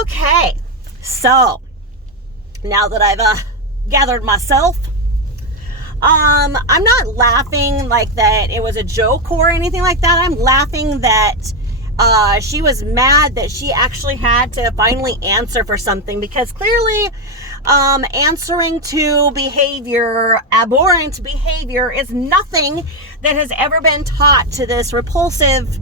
Okay, so now that I've gathered myself, I'm not laughing like that it was a joke or anything like that. I'm laughing that she was mad that she actually had to finally answer for something, because clearly answering to behavior, abhorrent behavior, is nothing that has ever been taught to this repulsive.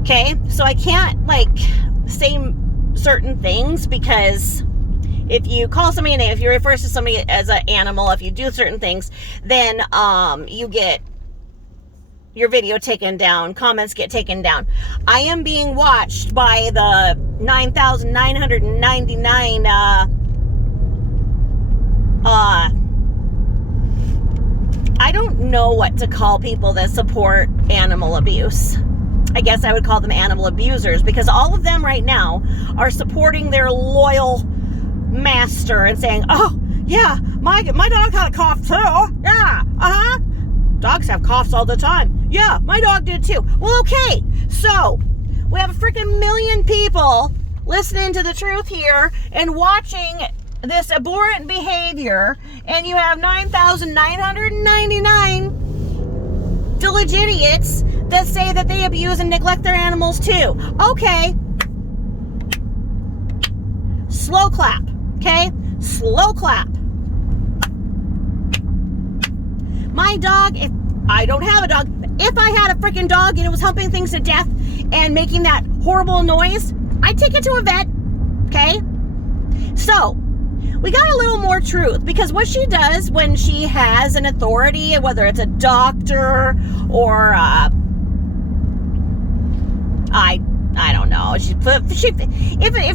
Okay, so I can't say certain things, because if you call somebody a name, if you refer to somebody as an animal, if you do certain things, then you get your video taken down, comments get taken down. I am being watched by the 9,999 I don't know what to call people that support animal abuse. I guess I would call them animal abusers, because all of them right now are supporting their loyal master and saying, oh, yeah, my dog had a cough too. Yeah, dogs have coughs all the time. Yeah, my dog did too. Well, okay, so we have a freaking million people listening to the truth here and watching this abhorrent behavior, and you have 9,999 village idiots that say that they abuse and neglect their animals too. Okay. Slow clap. Okay? Slow clap. My dog, if I don't have a dog, if I had a freaking dog and it was humping things to death and making that horrible noise, I'd take it to a vet. Okay? So, we got a little more truth, because what she does when she has an authority, whether it's a doctor or I don't know. If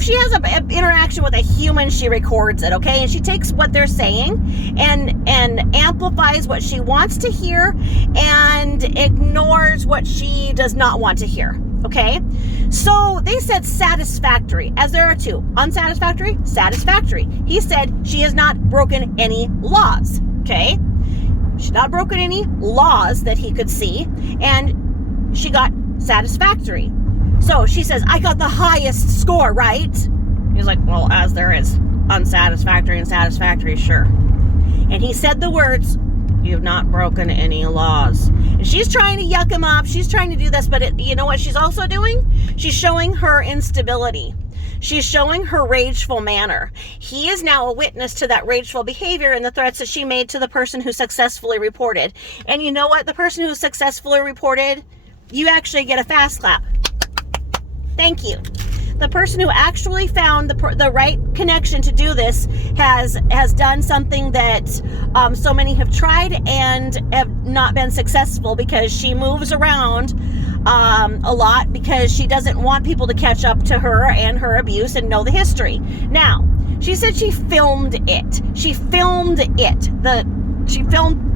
she has an interaction with a human, she records it, okay? And she takes what they're saying and amplifies what she wants to hear and ignores what she does not want to hear, okay? So they said satisfactory, as there are two. Unsatisfactory, satisfactory. He said she has not broken any laws, okay? She's not broken any laws that he could see, and she got satisfactory. So she says, I got the highest score, right? He's like, well, as there is unsatisfactory and satisfactory, sure. And he said the words, you've not broken any laws. And she's trying to yuck him up. She's trying to do this, but you know what she's also doing? She's showing her instability. She's showing her rageful manner. He is now a witness to that rageful behavior and the threats that she made to the person who successfully reported. And you know what? The person who successfully reported, you actually get a fast clap. Thank you. The person who actually found the right connection to do this has done something that so many have tried and have not been successful, because she moves around a lot, because she doesn't want people to catch up to her and her abuse and know the history. Now, she said she filmed it. She filmed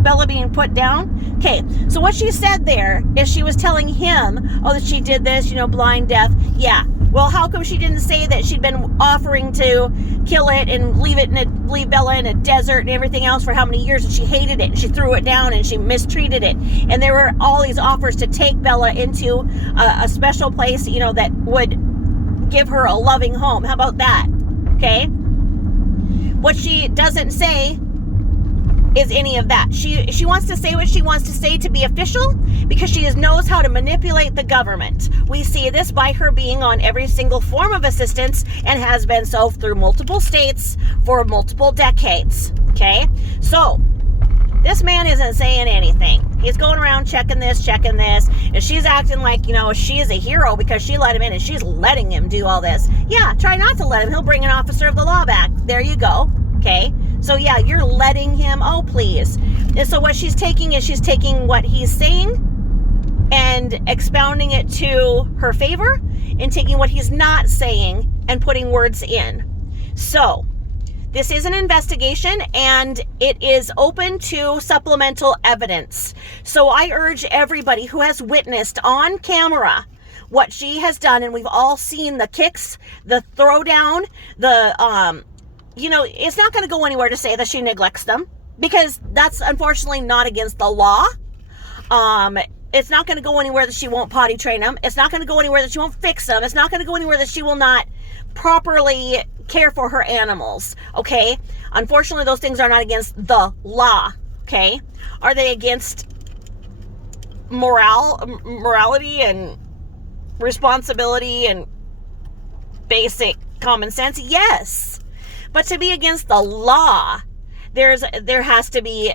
Bella being put down. Okay, so what she said there is she was telling him, oh, that she did this, blind, deaf. Yeah. Well, how come she didn't say that she'd been offering to kill it and leave Bella in a desert and everything else for how many years, and she hated it and she threw it down and she mistreated it, and there were all these offers to take Bella into a special place, that would give her a loving home. How about that? Okay. What she doesn't say is any of that. She wants to say what she wants to say to be official, because she knows how to manipulate the government. We see this by her being on every single form of assistance, and has been so through multiple states for multiple decades. Okay? So, this man isn't saying anything. He's going around checking this, and she's acting like, she is a hero because she let him in and she's letting him do all this. Yeah, try not to let him. He'll bring an officer of the law back. There you go. Okay? So yeah, you're letting him, oh please. And so what she's taking is she's taking what he's saying and expounding it to her favor, and taking what he's not saying and putting words in. So this is an investigation, and it is open to supplemental evidence. So I urge everybody who has witnessed on camera what she has done, and we've all seen the kicks, the throwdown, it's not going to go anywhere to say that she neglects them, because that's unfortunately not against the law. It's not going to go anywhere that she won't potty train them. It's not going to go anywhere that she won't fix them. It's not going to go anywhere that she will not properly care for her animals, okay? Unfortunately, those things are not against the law, okay? Are they against morality and responsibility and basic common sense? Yes. But to be against the law, there has to be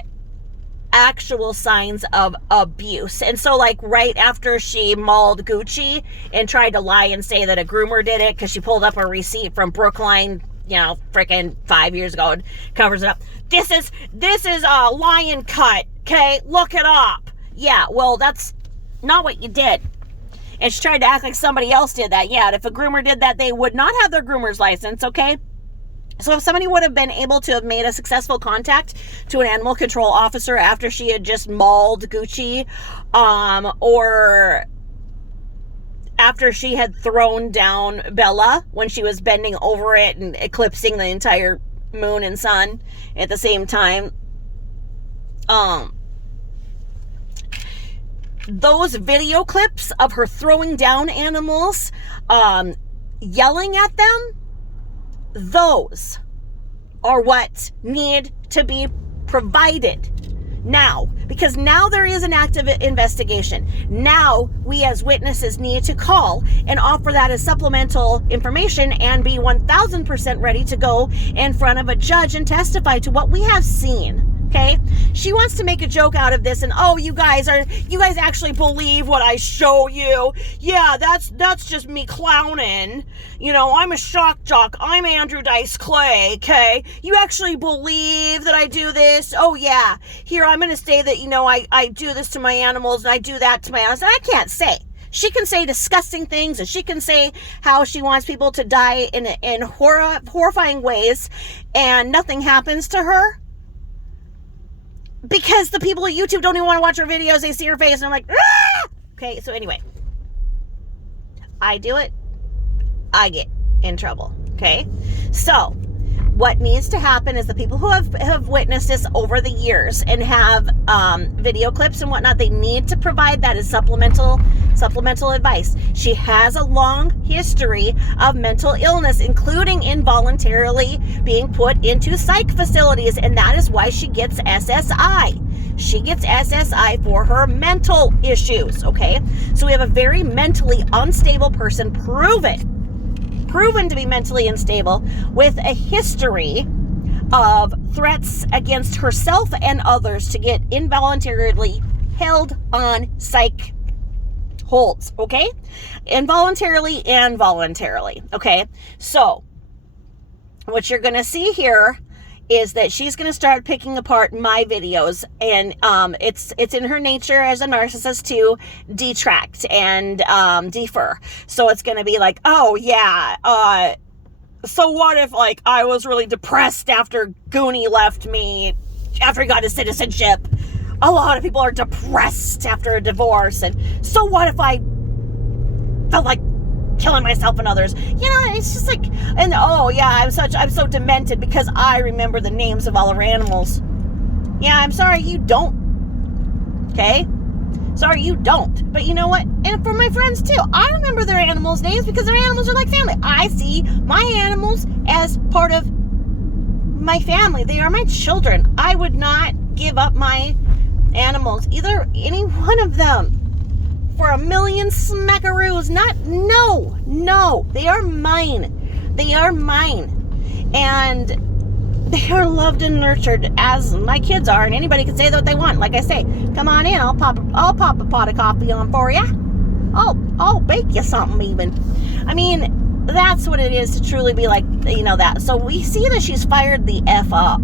actual signs of abuse. And so, like, right after she mauled Gucci and tried to lie and say that a groomer did it because she pulled up a receipt from Brookline, freaking 5 years ago, and covers it up. This is a lion cut, okay? Look it up. Yeah, well, that's not what you did. And she tried to act like somebody else did that. Yeah, and if a groomer did that, they would not have their groomer's license, okay? So if somebody would have been able to have made a successful contact to an animal control officer after she had just mauled Gucci, or after she had thrown down Bella when she was bending over it and eclipsing the entire moon and sun at the same time, those video clips of her throwing down animals, yelling at them, those are what need to be provided now, because now there is an active investigation. Now we as witnesses need to call and offer that as supplemental information and be 1000% ready to go in front of a judge and testify to what we have seen. Okay, she wants to make a joke out of this, and you guys actually believe what I show you? Yeah, that's just me clowning. I'm a shock jock. I'm Andrew Dice Clay. Okay, you actually believe that I do this? Oh yeah. Here, I'm gonna say that I do this to my animals and I do that to my animals. And I can't say. She can say disgusting things, and she can say how she wants people to die in horrifying ways, and nothing happens to her. Because the people at YouTube don't even want to watch her videos. They see her face and I'm like, ah! Okay, so anyway. I do it. I get in trouble. Okay? So, what needs to happen is the people who have witnessed this over the years and have video clips and whatnot, they need to provide that as supplemental advice. She has a long history of mental illness, including involuntarily being put into psych facilities, and that is why she gets SSI. She gets SSI for her mental issues, okay? So we have a very mentally unstable person, proven to be mentally unstable, with a history of threats against herself and others to get involuntarily held on psych holds, okay? Involuntarily and voluntarily, okay? So, what you're going to see here is that she's going to start picking apart my videos, and it's in her nature as a narcissist to detract and defer. So it's going to be like, oh yeah, so what if like I was really depressed after Goonie left me, after he got his citizenship? A lot of people are depressed after a divorce, and so what if I felt like killing myself and others? It's just like, and oh yeah, I'm so demented because I remember the names of all of our animals. Yeah, I'm sorry you don't. Okay? Sorry you don't. But you know what? And for my friends too, I remember their animals' names because their animals are like family. I see my animals as part of my family. They are my children. I would not give up my animals, any one of them, for a million smackaroos. No, they are mine. And they are loved and nurtured as my kids are, and anybody can say what they want. Like I say, come on in, I'll pop a pot of coffee on for you. I'll bake you something even. I mean, that's what it is to truly be like, that. So we see that she's fired the F up,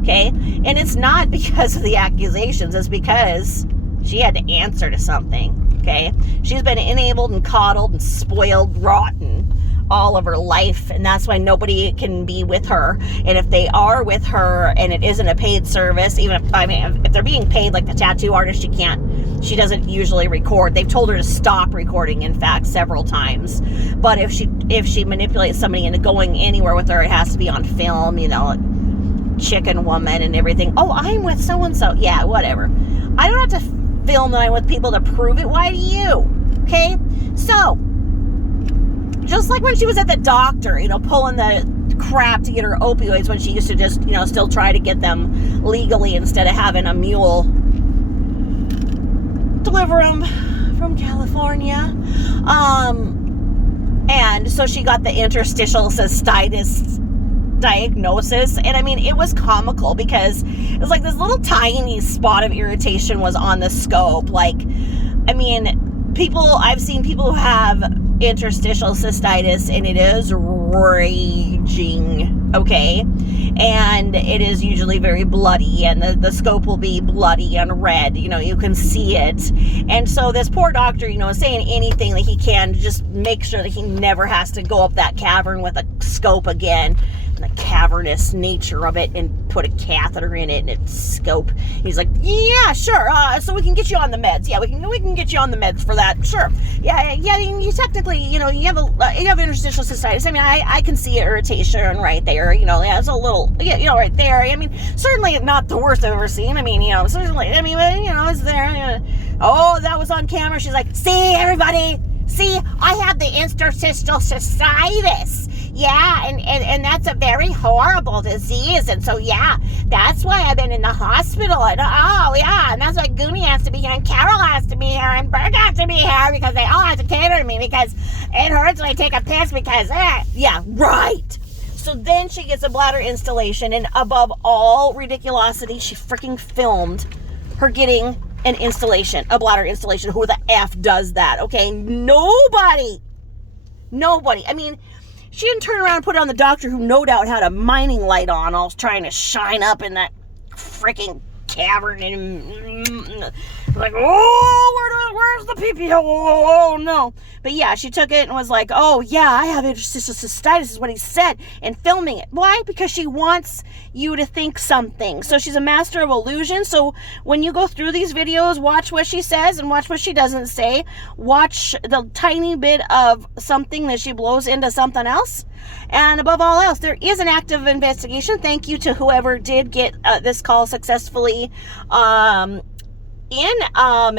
okay? And it's not because of the accusations, it's because she had to answer to something. Okay, she's been enabled and coddled and spoiled rotten all of her life, and that's why nobody can be with her. And if they are with her and it isn't a paid service, even if they're being paid, like the tattoo artist, she doesn't usually record. They've told her to stop recording, in fact, several times. But if she manipulates somebody into going anywhere with her, it has to be on film, Chicken Woman and everything. Oh, I'm with so and so. Yeah, whatever. I don't have to film it with people to prove it. Why do you? Okay? So, just like when she was at the doctor, pulling the crap to get her opioids when she used to just, still try to get them legally instead of having a mule deliver them from California. And so she got the interstitial cystitis diagnosis, and I mean, it was comical because it was like this little tiny spot of irritation was on the scope. Like, I mean, I've seen people who have interstitial cystitis, and it is raging, okay? And it is usually very bloody, and the scope will be bloody and red, you can see it. And so this poor doctor, is saying anything that he can to just make sure that he never has to go up that cavern with a scope again, and the cavernous nature of it, and put a catheter in it and its scope. He's like, yeah, sure, so we can get you on the meds. Yeah, we can get you on the meds for that. Sure. Yeah, you technically, you have interstitial cystitis. I mean, I can see irritation right there, yeah, it's a little, right there. I mean, certainly not the worst I've ever seen. I mean, certainly, it's there. Oh, that was on camera. She's like, see, everybody, see, I have the interstitial cystitis. Yeah, and that's a very horrible disease. And so, yeah, that's why I've been in the hospital. And, and that's why Goonie has to be here, and Carol has to be here, and Berg has to be here, because they all have to cater to me, because it hurts when I take a piss, because, yeah, right. So then she gets a bladder installation, and above all ridiculosity, she freaking filmed her getting a bladder installation. Who the F does that? Okay, nobody. I mean, she didn't turn around and put it on the doctor, who no doubt had a mining light on, all trying to shine up in that freaking cavern, and like, where's the pee-pee? Oh, no. But yeah, she took it and was like, oh yeah, I have interstitial cystitis, is what he said, and filming it. Why? Because she wants you to think something. So she's a master of illusion. So when you go through these videos, watch what she says and watch what she doesn't say. Watch the tiny bit of something that she blows into something else. And above all else, there is an active investigation. Thank you to whoever did get this call successfully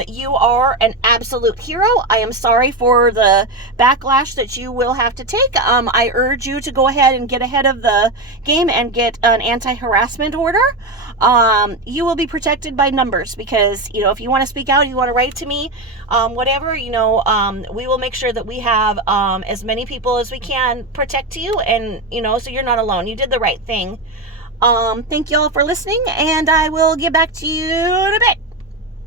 you are an absolute hero. I am sorry for the backlash that you will have to take. I urge you to go ahead and get ahead of the game and get an anti-harassment order. You will be protected by numbers, because, if you want to speak out, you want to write to me, whatever, we will make sure that we have as many people as we can protect you, and, so you're not alone. You did the right thing. Thank you all for listening, and I will get back to you in a bit.